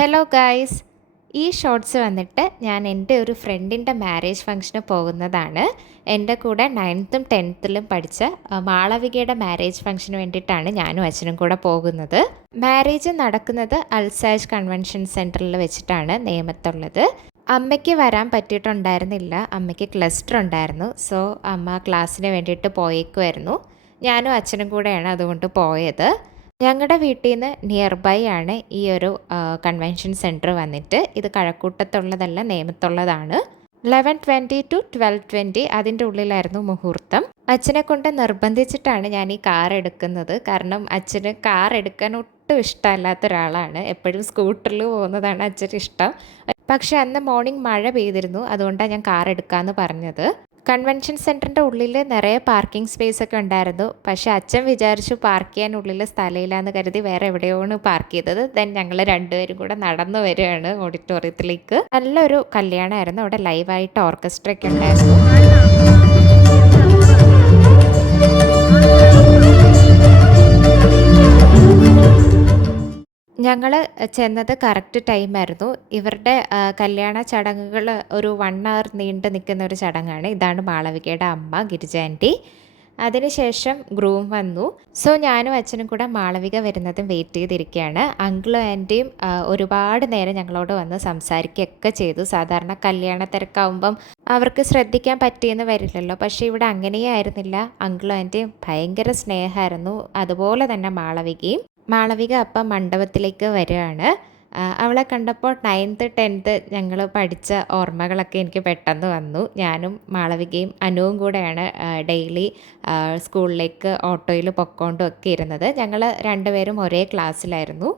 Hello guys, ഈ shorts വന്നിട്ട് ഞാൻ എൻ്റെ ഒരു ഫ്രണ്ടിൻ്റെ മാരേജ് ഫംഗ്ഷന് പോകുന്നതാണ്. എൻ്റെ കൂടെ 9th 10th പഠിച്ച മാളവികയുടെ മാരേജ് ഫംഗ്ഷന് വേണ്ടിയിട്ടാണ് ഞാനും അച്ഛനും കൂടെ പോകുന്നത്. മാരേജ് നടക്കുന്നത് അൽസാജ് കൺവെൻഷൻ സെൻറ്ററിൽ വെച്ചിട്ടാണ് നേമത്തുള്ളത്. അമ്മയ്ക്ക് വരാൻ പറ്റിയിട്ടുണ്ടായിരുന്നില്ല, അമ്മയ്ക്ക് ക്ലസ്റ്റർ ഉണ്ടായിരുന്നു. സോ അമ്മ ക്ലാസ്സിന് വേണ്ടിയിട്ട് പോയേക്കുമായിരുന്നു. ഞാനും അച്ഛനും കൂടെയാണ് അതുകൊണ്ട് പോയത്. ഞങ്ങളുടെ വീട്ടിൽ നിന്ന് നിയർ ബൈ ആണ് ഈ ഒരു കൺവെൻഷൻ സെൻറ്റർ വന്നിട്ട്. ഇത് കഴക്കൂട്ടത്തുള്ളതല്ല, നേമത്തുള്ളതാണ്. 11:20 to 12:20 അതിൻ്റെ ഉള്ളിലായിരുന്നു മുഹൂർത്തം. അച്ഛനെ കൊണ്ട് നിർബന്ധിച്ചിട്ടാണ് ഞാൻ ഈ കാർ എടുക്കുന്നത്. കാരണം അച്ഛന് കാർ എടുക്കാൻ ഒട്ടും ഇഷ്ടമല്ലാത്ത ഒരാളാണ്. എപ്പോഴും സ്കൂട്ടറിൽ പോകുന്നതാണ് അച്ഛന് ഇഷ്ടം. പക്ഷേ അന്ന് മോർണിംഗ് മഴ പെയ്തിരുന്നു, അതുകൊണ്ടാണ് ഞാൻ കാർ എടുക്കാമെന്ന് പറഞ്ഞത്. കൺവെൻഷൻ സെൻറ്ററിൻ്റെ ഉള്ളിൽ നിറയെ പാർക്കിംഗ് സ്പേസ് ഒക്കെ ഉണ്ടായിരുന്നു. പക്ഷേ അച്ഛൻ വിചാരിച്ചു പാർക്ക് ചെയ്യാൻ ഉള്ളിൽ സ്ഥലമില്ലാന്ന് കരുതി വേറെ എവിടെയാണ് പാർക്ക് ചെയ്തത്. ദെൻ ഞങ്ങൾ രണ്ടുപേരും കൂടെ നടന്നു വരികയാണ് ഓഡിറ്റോറിയത്തിലേക്ക്. നല്ലൊരു കല്യാണമായിരുന്നു. അവിടെ ലൈവായിട്ട് ഓർക്കസ്ട്ര ഒക്കെ ഉണ്ടായിരുന്നു. ഞങ്ങൾ ചെന്നത് കറക്റ്റ് ടൈമായിരുന്നു. ഇവരുടെ കല്യാണ ചടങ്ങുകൾ ഒരു 1 hour നീണ്ടു നിൽക്കുന്ന ഒരു ചടങ്ങാണ്. ഇതാണ് മാളവികയുടെ അമ്മ ഗിരിജ ആൻറ്റി. അതിനുശേഷം ഗ്രൂം വന്നു. സോ ഞാനും അച്ഛനും കൂടെ മാളവിക വരുന്നതും വെയിറ്റ് ചെയ്തിരിക്കുകയാണ്. അങ്കിളും ആൻറ്റിയും ഒരുപാട് നേരം ഞങ്ങളോട് വന്ന് സംസാരിക്കുകയൊക്കെ ചെയ്തു. സാധാരണ കല്യാണ തിരക്കാവുമ്പം അവർക്ക് ശ്രദ്ധിക്കാൻ പറ്റിയെന്ന് വരില്ലല്ലോ. പക്ഷേ ഇവിടെ അങ്ങനെയേ ആയിരുന്നില്ല. അങ്കിളും ആൻറ്റിയും ഭയങ്കര സ്നേഹമായിരുന്നു. അതുപോലെ തന്നെ മാളവിക അപ്പം മണ്ഡപത്തിലേക്ക് വരികയാണ്. അവളെ കണ്ടപ്പോൾ 9th 10th ഞങ്ങൾ പഠിച്ച ഓർമ്മകളൊക്കെ എനിക്ക് പെട്ടെന്ന് വന്നു. ഞാനും മാളവികയും അനുവും കൂടെയാണ് ഡെയിലി സ്കൂളിലേക്ക് ഓട്ടോയിൽ പൊക്കോണ്ടും ഒക്കെ ഇരുന്നത്. ഞങ്ങൾ രണ്ടുപേരും ഒരേ ക്ലാസ്സിലായിരുന്നു.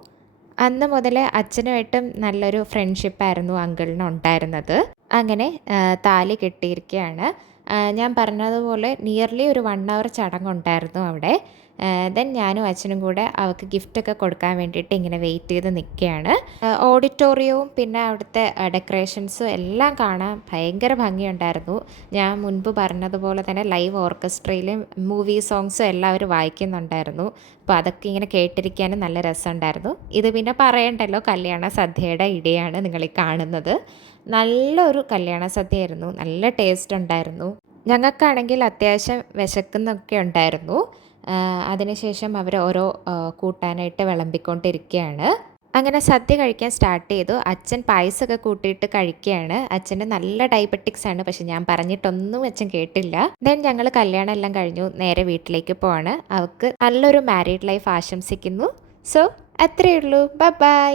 അന്ന് മുതൽ അച്ഛനുമായിട്ടും നല്ലൊരു ഫ്രണ്ട്ഷിപ്പായിരുന്നു അങ്കിളിന് ഉണ്ടായിരുന്നത്. അങ്ങനെ താലി കെട്ടിയിരിക്കുകയാണ്. ഞാൻ പറഞ്ഞതുപോലെ നിയർലി ഒരു 1 hour ചടങ്ങുണ്ടായിരുന്നു അവിടെ. ദെൻ ഞാനും അച്ഛനും കൂടെ അവൾക്ക് ഗിഫ്റ്റൊക്കെ കൊടുക്കാൻ വേണ്ടിയിട്ട് ഇങ്ങനെ വെയിറ്റ് ചെയ്ത് നിൽക്കുകയാണ്. ഓഡിറ്റോറിയവും പിന്നെ അവിടുത്തെ ഡെക്കറേഷൻസും എല്ലാം കാണാൻ ഭയങ്കര ഭംഗിയുണ്ടായിരുന്നു. ഞാൻ മുൻപ് പറഞ്ഞതുപോലെ തന്നെ ലൈവ് ഓർക്കസ്ട്രയിലും മൂവി സോങ്സും എല്ലാവരും വായിക്കുന്നുണ്ടായിരുന്നു. അപ്പോൾ അതൊക്കെ ഇങ്ങനെ കേട്ടിരിക്കാനും നല്ല രസമുണ്ടായിരുന്നു. ഇത് പിന്നെ പറയണ്ടല്ലോ, കല്യാണ സദ്യയുടെ ഇടയാണ് നിങ്ങളീ കാണുന്നത്. നല്ലൊരു കല്യാണ സദ്യയായിരുന്നു, നല്ല ടേസ്റ്റ് ഉണ്ടായിരുന്നു. ഞങ്ങൾക്കാണെങ്കിൽ അത്യാവശ്യം വിശക്കുന്നൊക്കെ ഉണ്ടായിരുന്നു. അതിനുശേഷം അവർ ഓരോ കൂട്ടാനായിട്ട് വിളമ്പിക്കൊണ്ടിരിക്കുകയാണ്. അങ്ങനെ സദ്യ കഴിക്കാൻ സ്റ്റാർട്ട് ചെയ്തു. അച്ഛൻ പായസമൊക്കെ കൂട്ടിയിട്ട് കഴിക്കുകയാണ്. അച്ഛന് നല്ല ഡയബറ്റിക്സ് ആണ്, പക്ഷെ ഞാൻ പറഞ്ഞിട്ടൊന്നും അച്ഛൻ കേട്ടില്ല. ദെൻ ഞങ്ങൾ കല്യാണം എല്ലാം കഴിഞ്ഞു, നേരെ വീട്ടിലേക്ക് പോവാണ്. അവൾക്ക് നല്ലൊരു മാരീഡ് ലൈഫ് ആശംസിക്കുന്നു. സോ അത്രയേ ഉള്ളൂ. ബൈ.